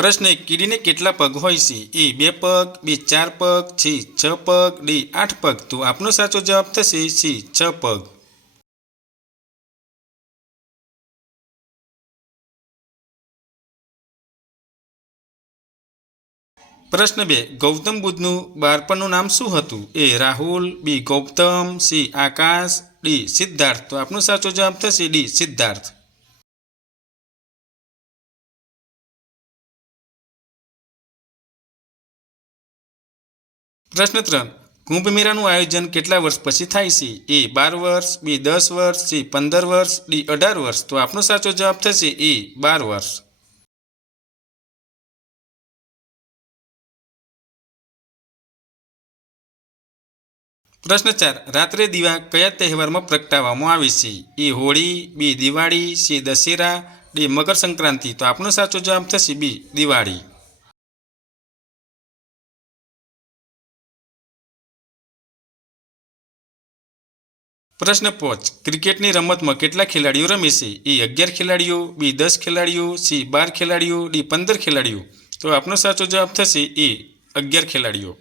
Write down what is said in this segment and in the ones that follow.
પ્રશ્ન 1 કીડીને કેટલા પગ હોય છે? એ 2 પગ, બી 4 પગ, સી 6 પગ, ડી 8 પગ. તો આપનો સાચો જવાબ થશે સી 6 પગ. પ્રશ્ન 2 ગૌતમ બુદ્ધનું બાળપણનું નામ શું હતું? એ રાહુલ, બી ગૌતમ, સી આકાશ, ડી સિદ્ધાર્થ. તો આપનો સાચો જવાબ થશે ડી સિદ્ધાર્થ. પ્રશ્ન 3 કુંભ મેળાનું આયોજન કેટલા વર્ષ પછી થાય છે? એ 12 વર્ષ, બી 10 વર્ષ, સી 15 વર્ષ, ડી 18 વર્ષ. તો આપનો સાચો જવાબ થશે એ 12 વર્ષ. પ્રશ્ન 4 રાત્રે દીવા કયા તહેવારમાં પ્રગટાવવામાં આવે છે? એ હોળી, બી દિવાળી, સી દશેરા, ડી મકર સંક્રાંતિ. તો આપનો સાચો જવાબ થશે બી દિવાળી. પ્રશ્ન 5 ક્રિકેટની રમતમાં કેટલા ખેલાડીઓ રમે છે? એ 11 ખેલાડીઓ, બી 10 ખેલાડીઓ, સી 12 ખેલાડીઓ, ડી 15 ખેલાડીઓ. તો આપનો સાચો જવાબ થશે એ 11 ખેલાડીઓ.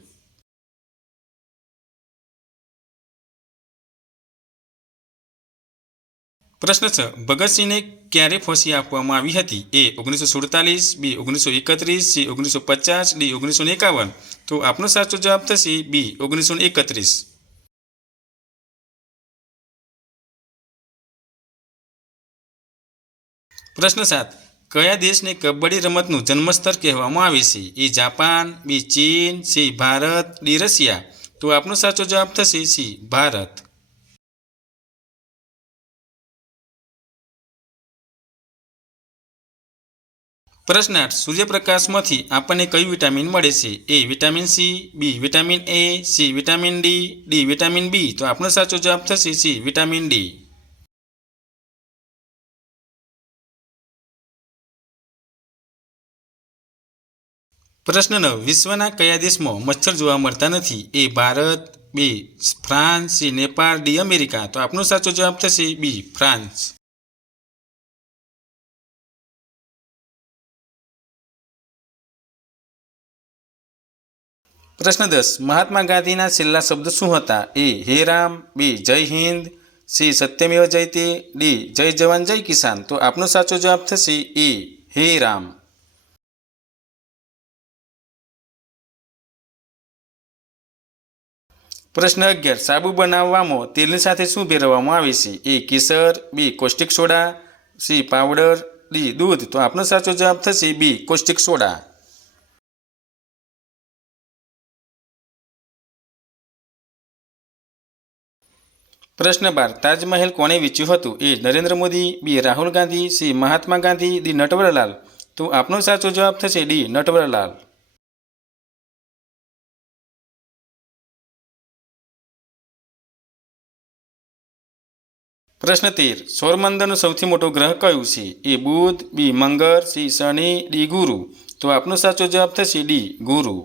પ્રશ્ન 6 ભગતસિંહને ક્યારે ફાંસી આપવામાં આવી હતી? એ 1947, બી 1931, સી 1950, ડી 1951. તો આપનો સાચો જવાબ થશે બી 1931. પ્રશ્ન 7 કયા દેશને કબડ્ડી રમતનું જન્મસ્થળ કહેવામાં આવે છે? એ જાપાન, બી ચીન, સી ભારત, ડી રશિયા. તો આપનો સાચો જવાબ થશે સી ભારત. પ્રશ્ન 8 સૂર્યપ્રકાશમાંથી આપણને કયું વિટામિન મળે છે? A vitamin C, B vitamin A, C vitamin D, D vitamin B. તો આપનો સાચો જવાબ થશે સી વિટામિન ડી. પ્રશ્ન 9 વિશ્વના કયા દેશમાં મચ્છર જોવા મળતા નથી? A Bharat, B France, C Nepal, D America. તો આપનો સાચો જવાબ થશે બી ફ્રાન્સ. પ્રશ્ન 10 મહાત્મા ગાંધીના છેલ્લા શબ્દ શું હતા? એ હે રામ, બી જય હિન્દ, સી સત્યમેવ જયતે, ડી જય જવાન જય કિસાન. તો આપનો સાચો જવાબ થશે એ હે રામ. પ્રશ્ન 11 સાબુ બનાવવામાં તેલની સાથે શું ભેળવવામાં આવે છે? એ કેસર, B caustic soda, C powder, D દૂધ. તો આપનો સાચો જવાબ થશે બી કોસ્ટિક સોડા. પ્રશ્ન 12 તાજમહેલ કોણે વેચ્યું હતું? એ નરેન્દ્ર મોદી, બી રાહુલ ગાંધી, સી મહાત્મા ગાંધી, ડી નટવરલાલ. તો આપનો સાચો જવાબ થશે ડી નટવરલાલ. પ્રશ્ન 13 સૌરમંડળનો સૌથી મોટો ગ્રહ કયો છે? એ બુધ, બી મંગળ, સી શનિ, ડી ગુરુ. તો આપનો સાચો જવાબ થશે ડી ગુરુ.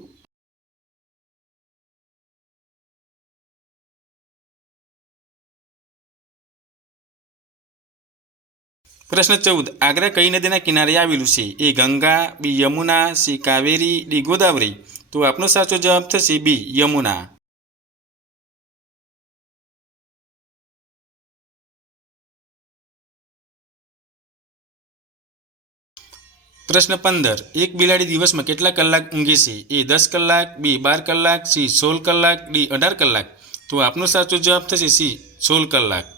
પ્રશ્ન 14 આગ્રા કઈ નદીના કિનારે આવેલું છે? એ ગંગા, બી યમુના, સી કાવેરી, ડી ગોદાવરી. તો આપનો સાચો જવાબ થશે બી યમુના. પ્રશ્ન 15 એક બિલાડી દિવસમાં કેટલા કલાક ઊંઘે છે? એ 10 કલાક, બી 12 કલાક, સી 16 કલાક, ડી 18 કલાક. તો આપનો સાચો જવાબ થશે સી 16 કલાક.